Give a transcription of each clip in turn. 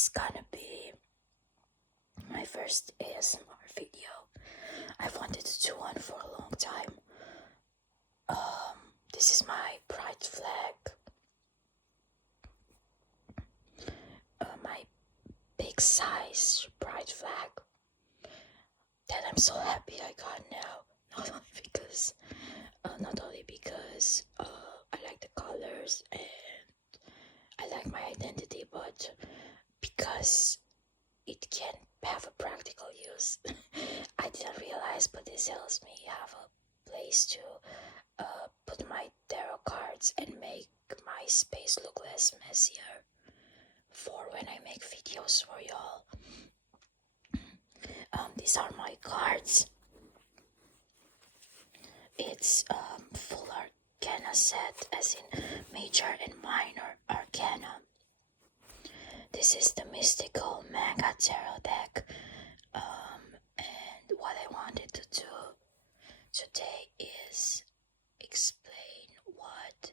is gonna be my first ASMR video. I've wanted to do one for a long time. This is my pride flag. My big size pride flag that I'm so happy I got now. Not only because I like the colors and I like my identity, but because it can have a practical use. I didn't realize, but this helps me have a place to put my tarot cards and make my space look less messier for when I make videos for y'all. These are my cards. It's full Arcana set, as in major and minor Arcana. This is the mystical manga tarot deck, and what I wanted to do today is explain what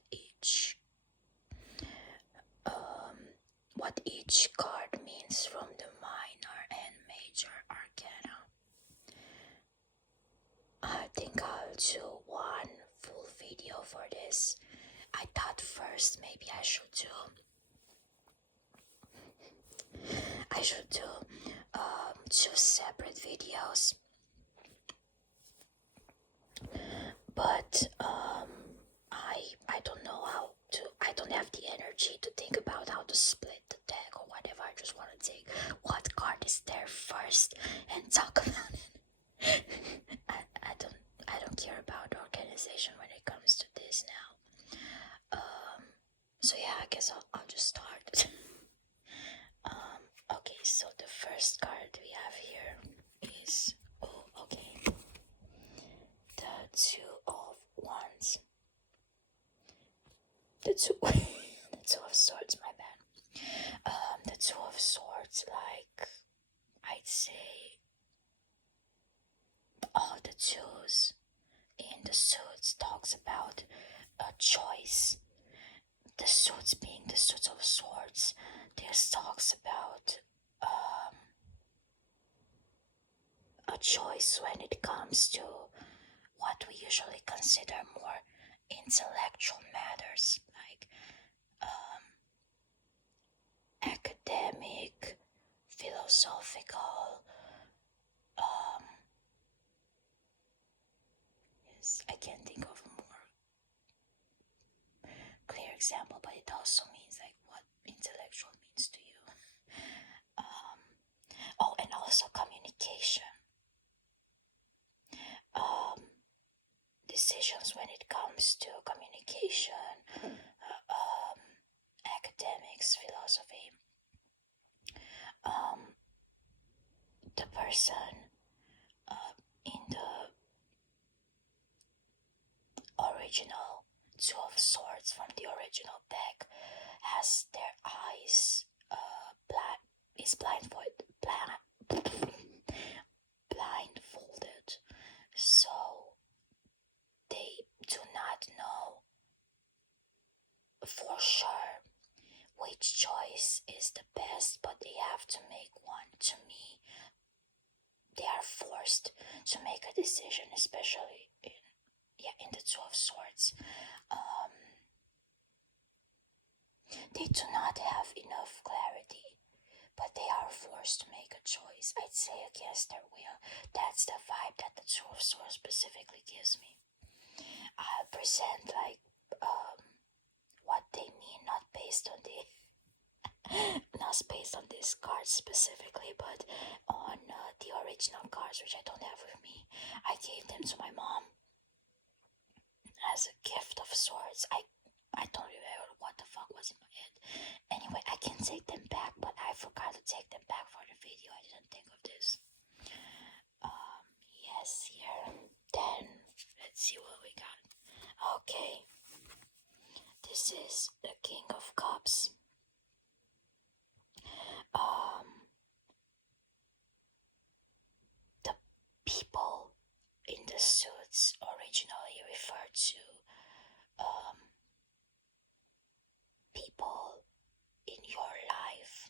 each card means from the minor and major Arcana. I think I'll do one full video for this. I thought first maybe I should do two separate videos, but I don't know how to. I don't have the energy to think about how to split the deck or whatever. I just want to take what card is there first and talk about it. I don't care about organization when it comes to this now. So yeah, I guess I'll just start. Okay, so the first card we have here is, the Two of Wands. The two of Swords, my bad. The Two of Swords, like, I'd say all the twos in the suits talks about a choice. The suits being the Suits of Swords, this talks about a choice when it comes to what we usually consider more intellectual matters, like academic, philosophical. Yes, I can't think of a more clear example, but it also means like what intellectual means to you. And also communication. Decisions when it comes to communication, academics, philosophy. The person in the original Two of Swords from the original deck has their eyes blindfolded, so they do not know for sure which choice is the best, but they have to make one. To me, they are forced to make a decision, especially in the Two of Swords. They do not have enough clarity, but they are forced to make a choice, I'd say against their will. That's the vibe that the Two of Swords specifically gives me. I'll present like what they mean, not based on this card specifically, but on the original cards, which I don't have with me. I gave them to my mom as a gift of swords. I don't remember what the fuck was in my head. Anyway, I can take them back, but I forgot to take them back for the video. I didn't think of this. Yes, here. Then, let's see what we got. Okay. This is the King of Cups. The people in the suits originally referred to people in your life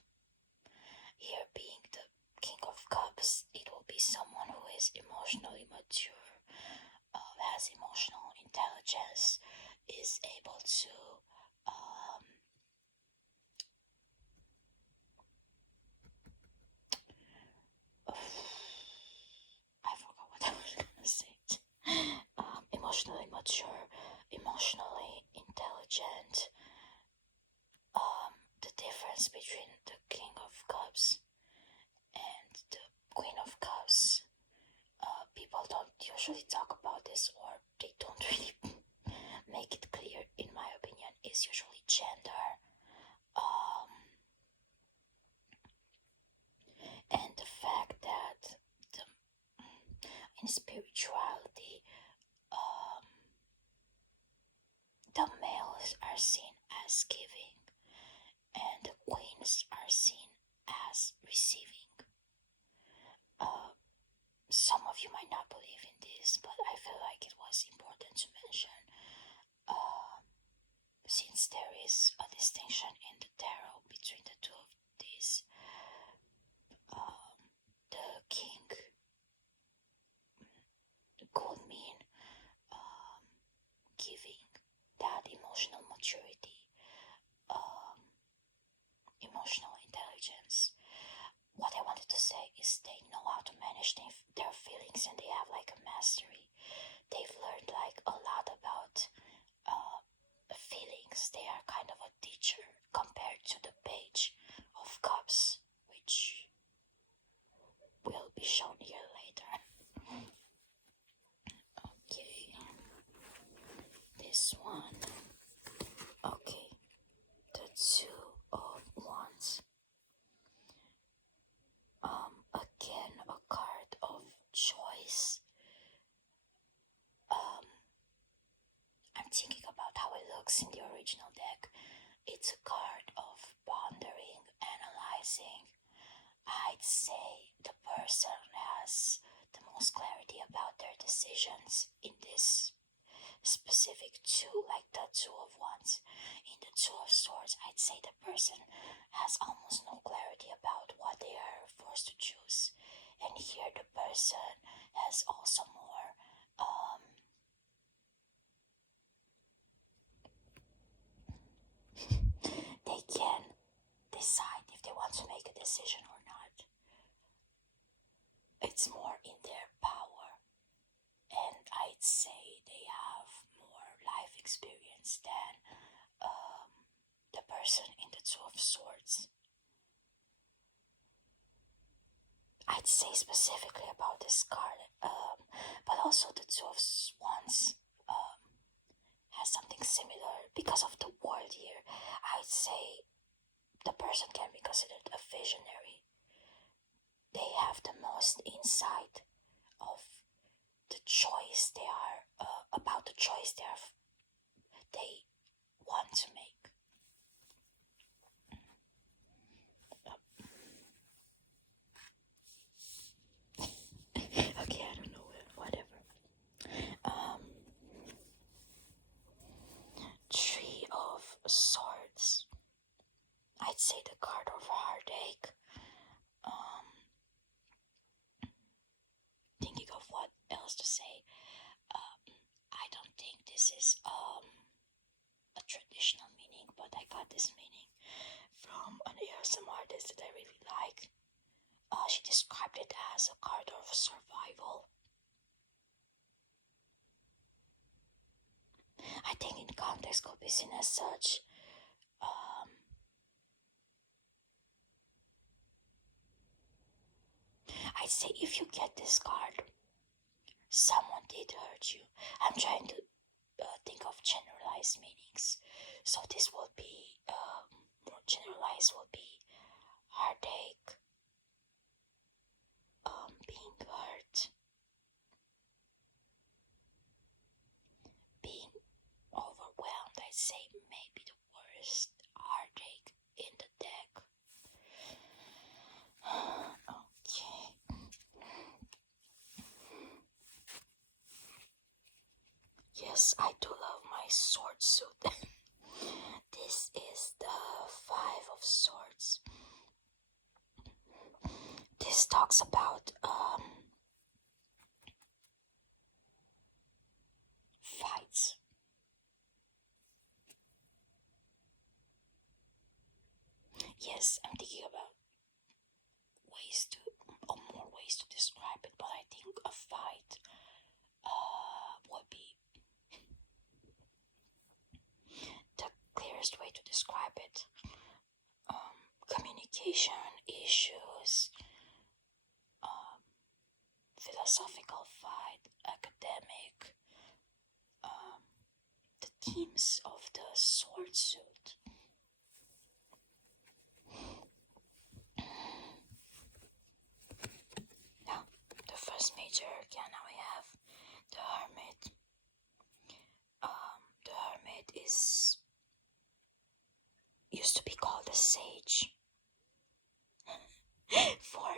emotionally mature, has emotional intelligence, is able to I forgot what I was gonna say. Emotionally mature, emotionally intelligent. The difference between the King of Cups and the Queen of Cups. People don't usually talk about this, or they don't really make it clear, in my opinion, is usually gender. And the fact that in spirituality, the males are seen as giving and the queens are seen as receiving. Some of you might not believe in this, but I feel like it was important to mention, since there is a distinction in the tarot between the two of these. The king could mean giving that emotional maturity, emotional intelligence. What I wanted to say is they know how to manage their feelings, and they have like a mastery. They've learned like a lot about feelings. They are kind of a teacher compared to the Page of Cups, which will be shown here later. Okay, this one. Okay, the Two of Wands. Again, a card of choice. I'm thinking about how it looks in the original deck. It's a card of pondering, analyzing. I'd say the person has the most clarity about their decisions in this specific two, like the Two of Wands. In the Two of Swords, I'd say the person has almost no clarity about what they are forced to choose. And here the person has also more they can decide if they want to make a decision or not. It's more in their power, and I'd say they have more life experience than the person in the Two of Swords. I'd say specifically about this card, but also the Two of Wands has something similar because of the world here. I'd say the person can be considered a visionary. They have the most insight of the choice they are about the choice they want to make. Okay, I don't know, whatever. Three of Swords. I'd say the card of heartache. Thinking of what else to say. I don't think this is a traditional meaning, but I got this meaning from an ASMR artist that I really like. She described it as a card of survival. I think in context could be seen as such. I'd say if you get this card, someone did hurt you. I'm trying to think of generalized meanings. So this will be, more generalized will be heartache, being hurt, being overwhelmed. I'd say maybe the worst heartache in the deck. Okay. Yes, I do love my sword suit. This is the Five of Swords. This talks about Yes, I'm thinking about more ways to describe it, but I think a fight would be the clearest way to describe it. Communication issues, philosophical fight, academic, the themes of the sword suit. Now, the first major arcana we have, the Hermit. The Hermit is used to be called a sage for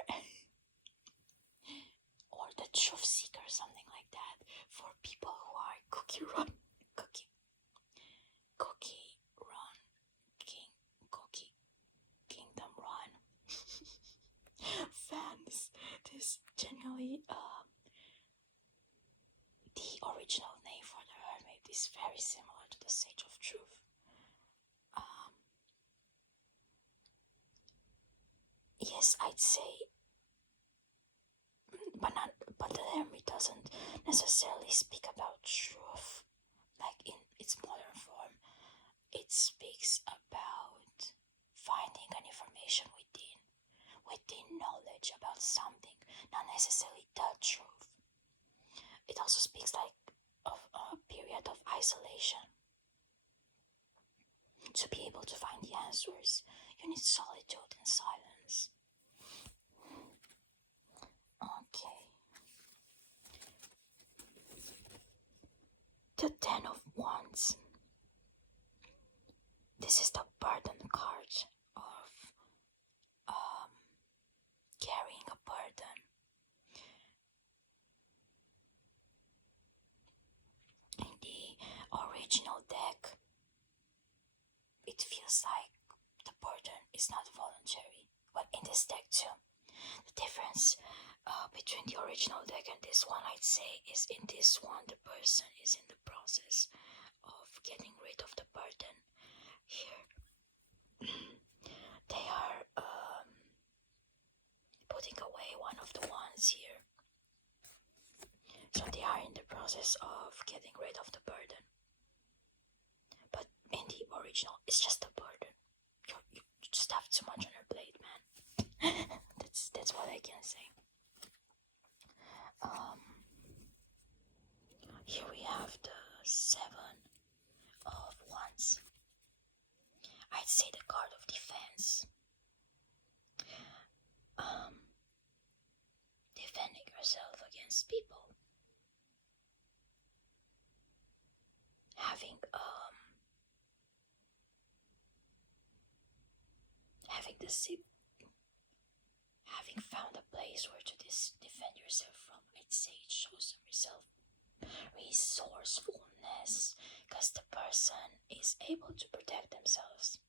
or the truth seeker, something like that, for people who are cookie run kingdom run fans. This generally the original name for the Hermit is very similar to the Sage of Truth. Yes, I'd say, but the Hermit doesn't necessarily speak about truth, like in its modern form. It speaks about finding an information within knowledge about something, not necessarily the truth. It also speaks like of a period of isolation. To be able to find the answers, you need solitude and silence. Okay. The Ten of Wands. This is the burden card of carrying a burden. In the original deck, it feels like the burden is not voluntary. But in this deck too, the difference between the original deck and this one, I'd say, is in this one the person is in the process of getting rid of the burden. Here they are putting away one of the wands here, so they are in the process of getting rid of the burden. But in the original, it's just a burden. You just have too much on your plate, man. that's what I can say. Here we have the Seven of Wands. I'd say the card of defense. Defending yourself against people. Having found a place where to defend yourself from, I'd say it shows some resourcefulness, because the person is able to protect themselves.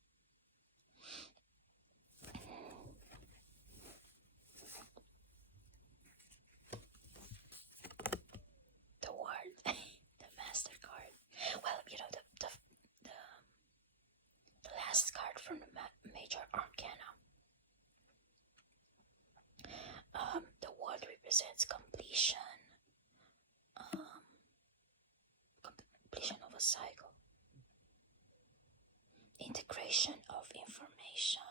The word, the Master card. Well, you know, the last card from the Major Arcana. The word represents completion. Completion of a cycle. Integration of information.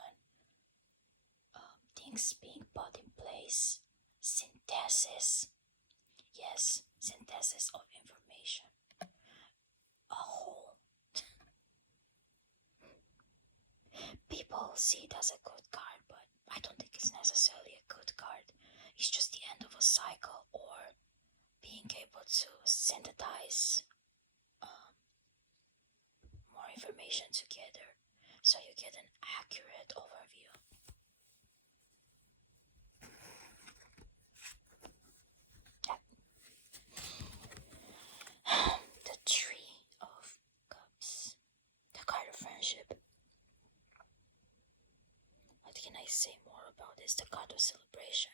Things being put in place. Synthesis. Yes, synthesis of information. A whole. People see it as a good card, but I don't think it's necessarily a good card. It's just the end of a cycle, or being able to synthesize more information together so you get an accurate overview. The Tree of Cups, the card of friendship. What can I say more about this? The card of celebration,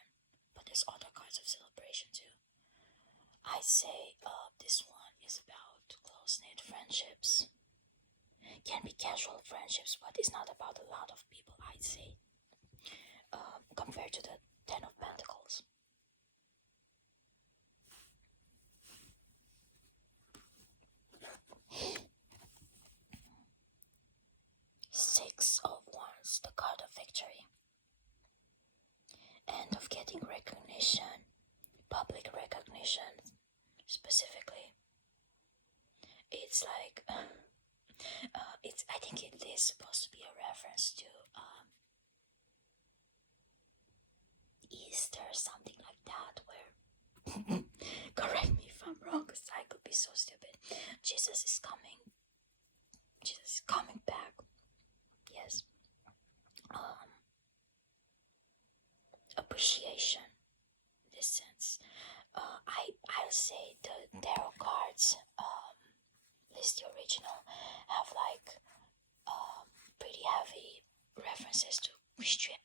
but there's other cards of celebration too. I say this one is about close-knit friendships. Can be casual friendships, but it's not about a lot of people, I'd say, compared to the Ten of Pentacles. Six of Wands, the card of victory. And of getting recognition, public recognition specifically. It's like, I think it is supposed to be a reference to Easter, something like that, where, correct me if I'm wrong, because I could be so stupid. Jesus is coming back. Yes. Appreciation, in this sense. I'll say the tarot cards, at least the original, have like pretty heavy references to Christianity.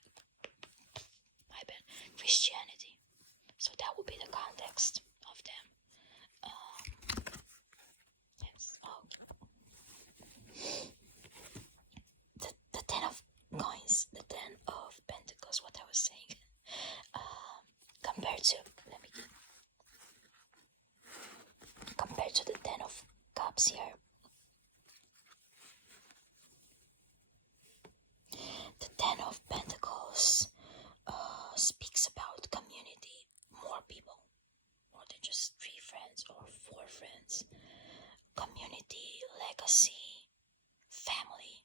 So that would be the context of them. Yes. Oh. The Ten of Coins, the Ten of Pentacles, what I was saying. Compared to, compared to the Ten of Cups here. The Ten of Pentacles speaks about community, more people, more than just 3 friends or 4 friends. Community, legacy, family.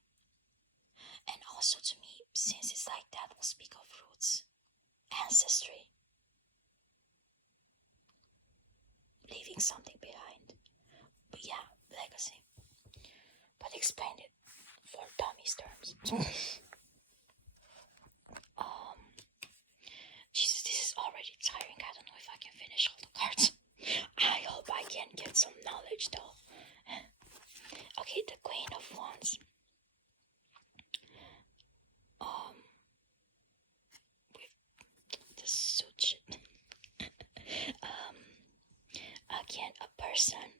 And also to me, since it's like that, will speak of roots, ancestry, leaving something behind. But yeah, legacy. But explain it for dummies terms. Jesus, this is already tiring. I don't know if I can finish all the cards. I hope I can get some knowledge though. Okay, the Queen of Wands. With the suit. Again, a person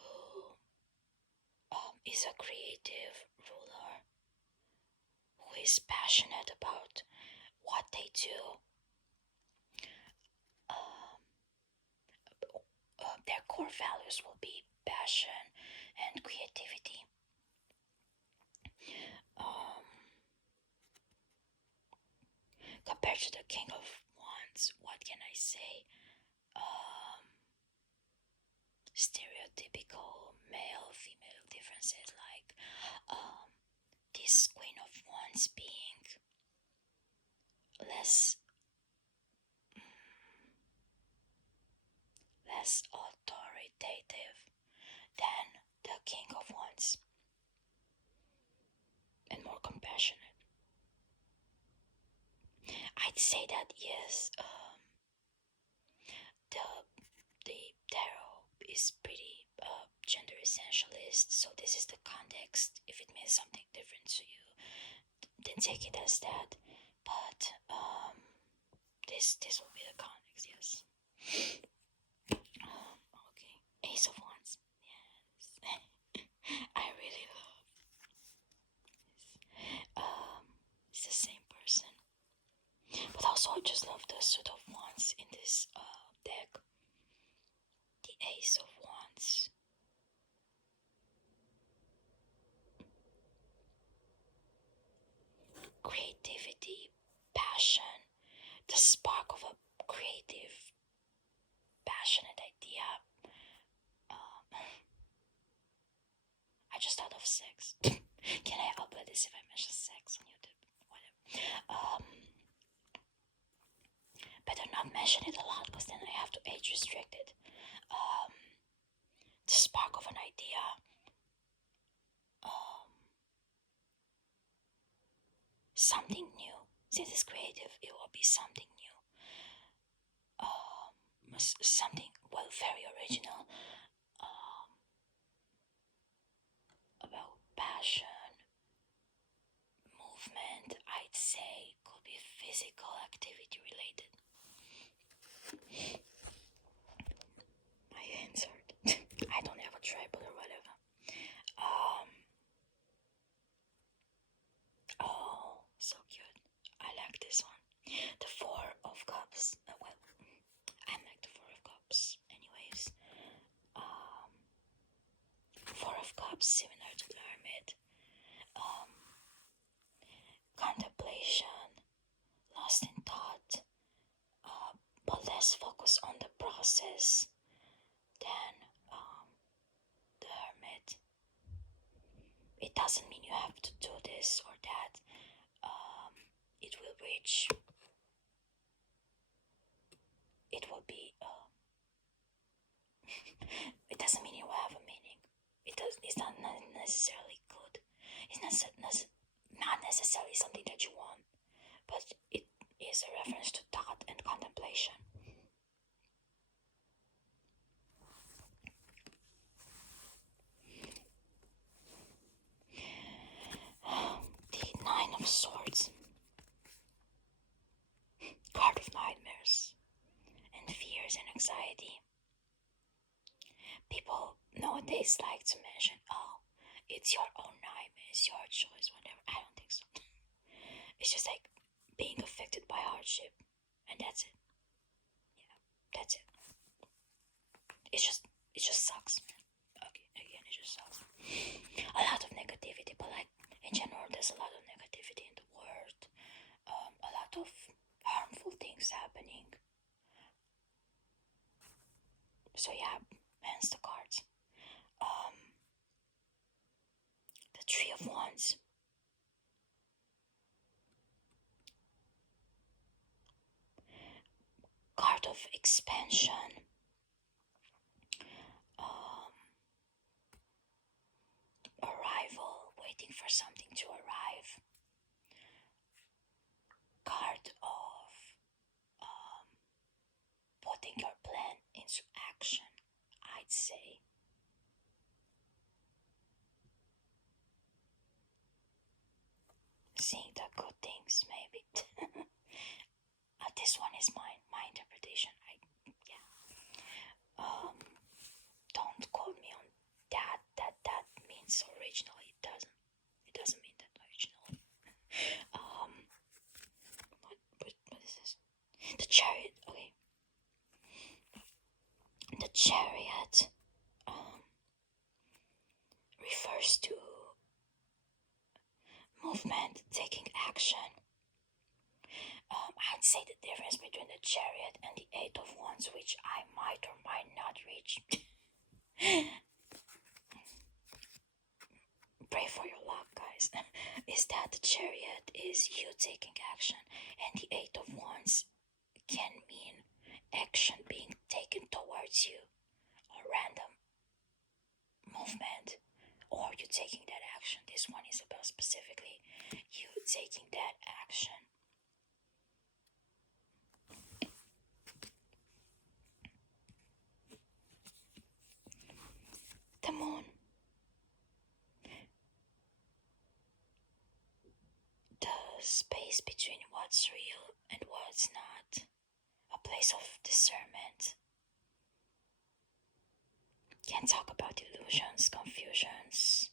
who is a creative ruler, who is passionate about what they do. Their core values will be passion and creativity. Compared to the King of Wands, what can I say? Stereotypical male-female differences, like this Queen of Wands being less authoritative than the King of Wands, and more compassionate. I'd say that yes, the tarot is pretty gender essentialist, so this is the context. If it means something different to you, then take it as that. But this will be the context, yes. Okay, Ace of Wands. Yes, I really love this. It's the same person, but also I just love the Suit of Wands in this deck. The Ace of Wands. Creativity, passion, the spark of a creative, passionate idea. I just thought of sex. Can I upload this if I mention sex on YouTube? Whatever. Better not mention it a lot, because then I have to age restrict it. The spark of an idea. Something new. Since it's creative, it will be something new. Something, well, very original. About passion, movement, I'd say could be physical activity related. Cups, similar to the Hermit. Contemplation, lost in thought, but less focus on the process than the Hermit. It doesn't mean you have to do this or that. It will reach. It will be. It doesn't mean it will have a meaning. It's not necessarily good. It's not necessarily something that you want, but it is a reference to thought and contemplation. The Nine of Swords. Card of nightmares and fears and anxiety. People nowadays like to mention, oh, it's your own nightmare, it's your choice, whatever. I don't think so. It's just like being affected by hardship, and that's it. Yeah, that's it. It just sucks, man. Okay, again, it just sucks. A lot of negativity, but like in general, there's a lot of negativity in the world. A lot of harmful things happening. So yeah, hence the cards. The Three of Wands. Card of expansion. Arrival, waiting for something to arrive. Card of putting your plan into action, I'd say. Seeing the good things, maybe. This one is my interpretation. Don't quote me on that. That means originally. It doesn't mean that originally. What is this? The Chariot. Okay. The Chariot refers to movement, taking action. I'd say the difference between the Chariot and the Eight of Wands, which I might or might not reach. Pray for your luck, guys. Is that the Chariot is you taking action, and the Eight of Wands can mean action being taken towards you, a random movement, or you taking that action. This one is about specifically you taking that action. The Moon. The space between what's real and what's not. A place of discernment. Can talk about illusions, confusions.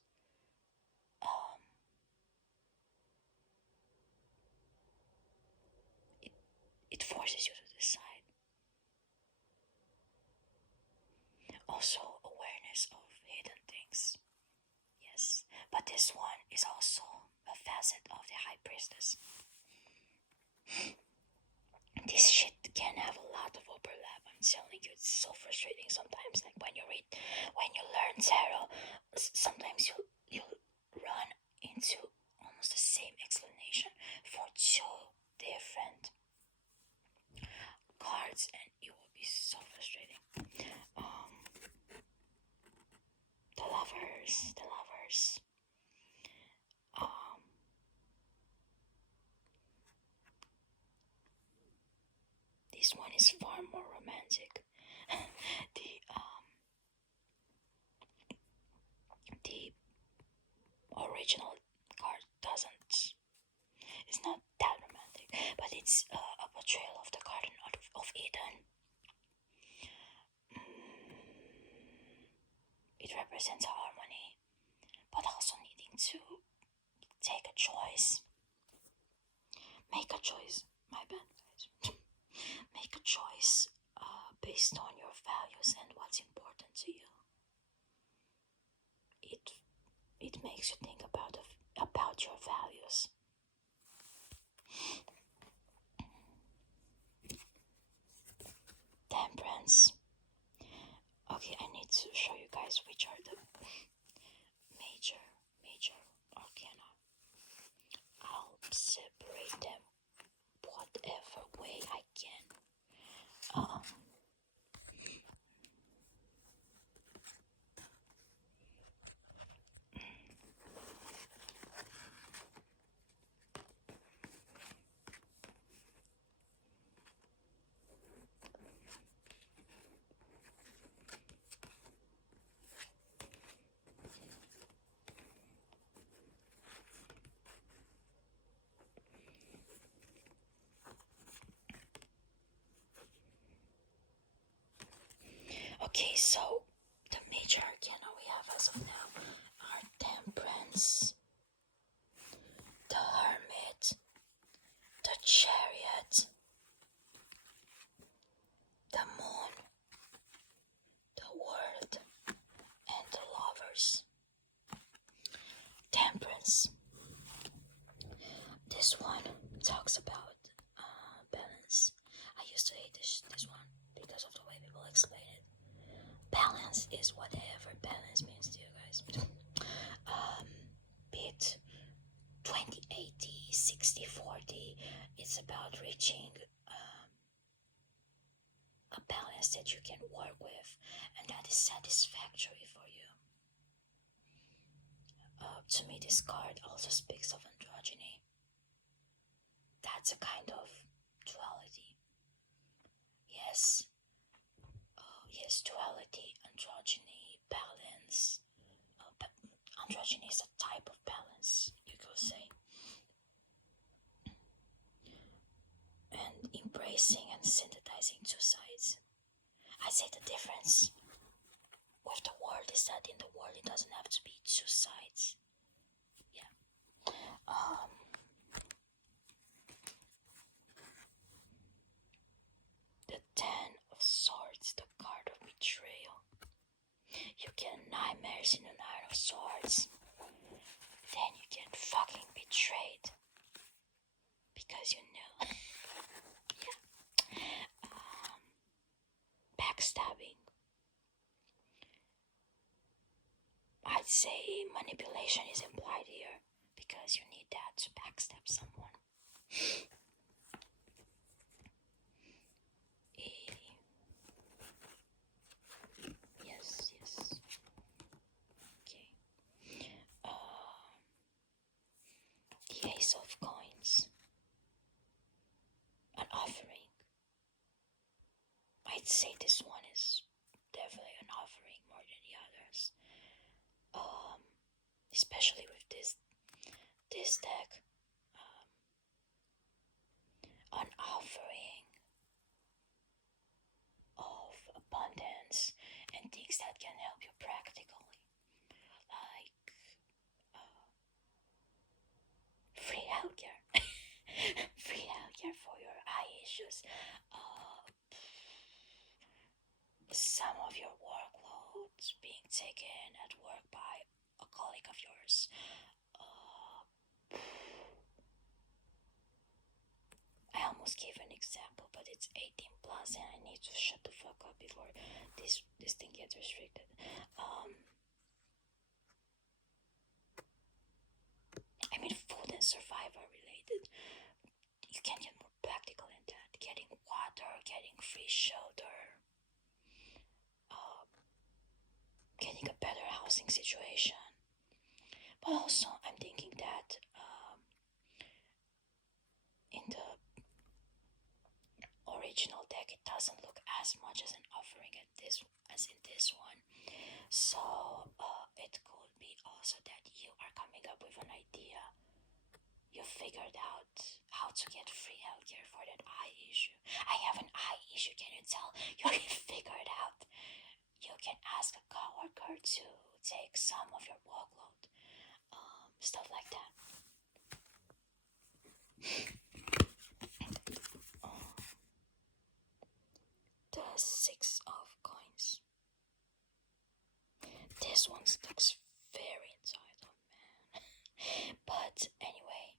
It forces you to decide. Also, awareness of hidden things. Yes, but this one is also a facet of the High Priestess. This shit can have a lot of overlap. I'm telling you, it's so frustrating sometimes. Like when you learn tarot, sometimes you'll run into almost the same explanation for two different cards, and it will be so frustrating. The lovers. This one is far more romantic. The original card it's not that romantic, but it's a portrayal of the Garden of Eden. It represents harmony, but also needing to take a choice. Make a choice. My bad, guys. Make a choice based on your values and what's important to you. It makes you think about your values. Temperance. Okay, I need to show you guys which are the major arcana. I'll separate them whatever way I can. Okay, so the major arcana we have as of now are Temperance, the Hermit, the Chariot, the Moon, the World, and the Lovers. Temperance. This one talks about balance. I used to hate this one because of the way people explain it. Balance is whatever balance means to you guys. Be it 20/80, 60/40, it's about reaching a balance that you can work with and that is satisfactory for you. To me, this card also speaks of androgyny. That's a kind of duality. Yes, duality, androgyny, balance. Androgyny is a type of balance, you could say. And embracing and synthesizing two sides. I say the difference with the world is that in the world it doesn't have to be two sides. Yeah. The Ten of Swords, the card of betrayal. You get nightmares in the Nine of Swords. Then you get fucking betrayed. Because you knew. Yeah. Backstabbing. I'd say manipulation is implied here. Because you need that to backstab someone. Yes. Okay. The Ace of Coins. An offering. I'd say this one is definitely an offering more than the others. Especially with this deck. An offering of abundance and things that can help you practically, like free healthcare, free healthcare for your eye issues, some of your workloads being taken at work by a colleague of yours. I almost gave an example, but it's 18 plus and I need to shut the fuck up before this thing gets restricted. I mean, food and survivor related. You can get more practical in that. Getting water, getting free shelter, getting a better housing situation. But also, I'm thinking that in the original deck, it doesn't look as much as an offering as in this one. So it could be also that you are coming up with an idea. You figured out how to get free healthcare for that eye issue. I have an eye issue, can you tell? You can figure it out. You can ask a coworker to take some of your workload. Stuff like that. The Six of Coins. This one looks very entitled, man. But anyway,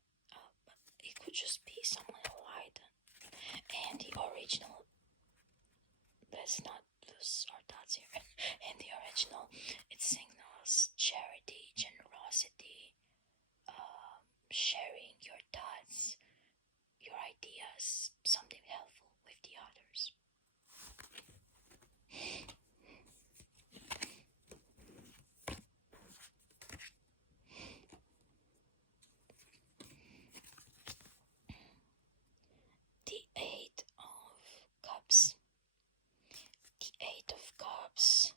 it could just be someone who lied. And the original, let's not lose our thoughts here. In the original, it signals charity, generosity, sharing your thoughts, your ideas, something helpful with the others. The Eight of Cups. The Eight of Cups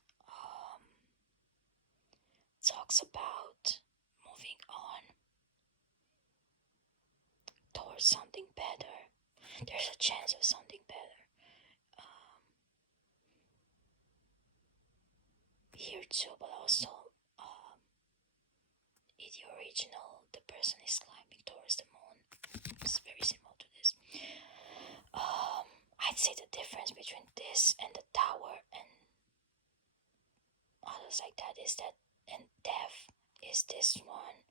talks about moving on towards something better. There's a chance of something better. Here too, but also in the original, the person is climbing towards the moon. It's very similar to this. I'd say the difference between this and the tower and others like that is that in death is this one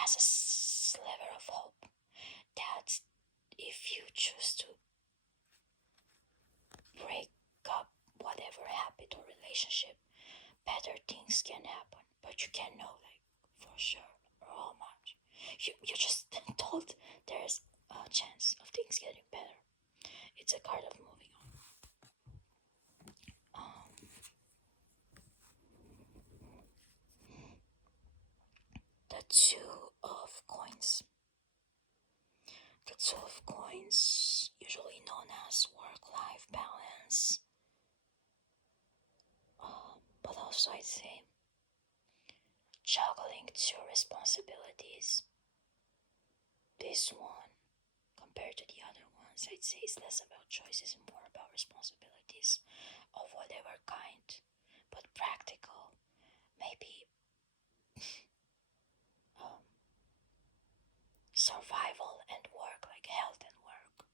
has a sliver of hope that if you choose to break up whatever habit or relationship, better things can happen, but you can't know like for sure or how much. You just told there's a chance of things getting better. It's a card of moving on. The Two of Coins. The Two of Coins, usually known as work-life balance, but also I'd say juggling two responsibilities. This one, compared to the other ones, I'd say is less about choices and more about responsibilities of whatever kind, but practical. Maybe survival and work, like health and work.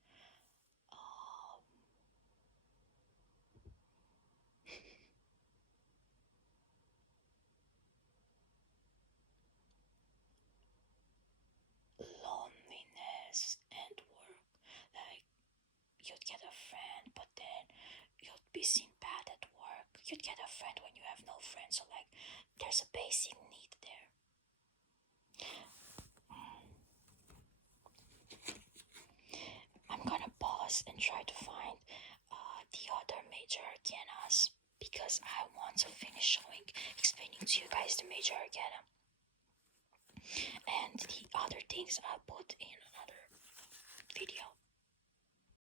Loneliness and work. Like, you'd get a friend, but then you'd be seen bad at work. You'd get a friend when you have no friends, so like, there's a basic need there. I'm gonna pause and try to find the other major arcanas because I want to finish explaining to you guys the major arcana. And the other things I'll put in another video.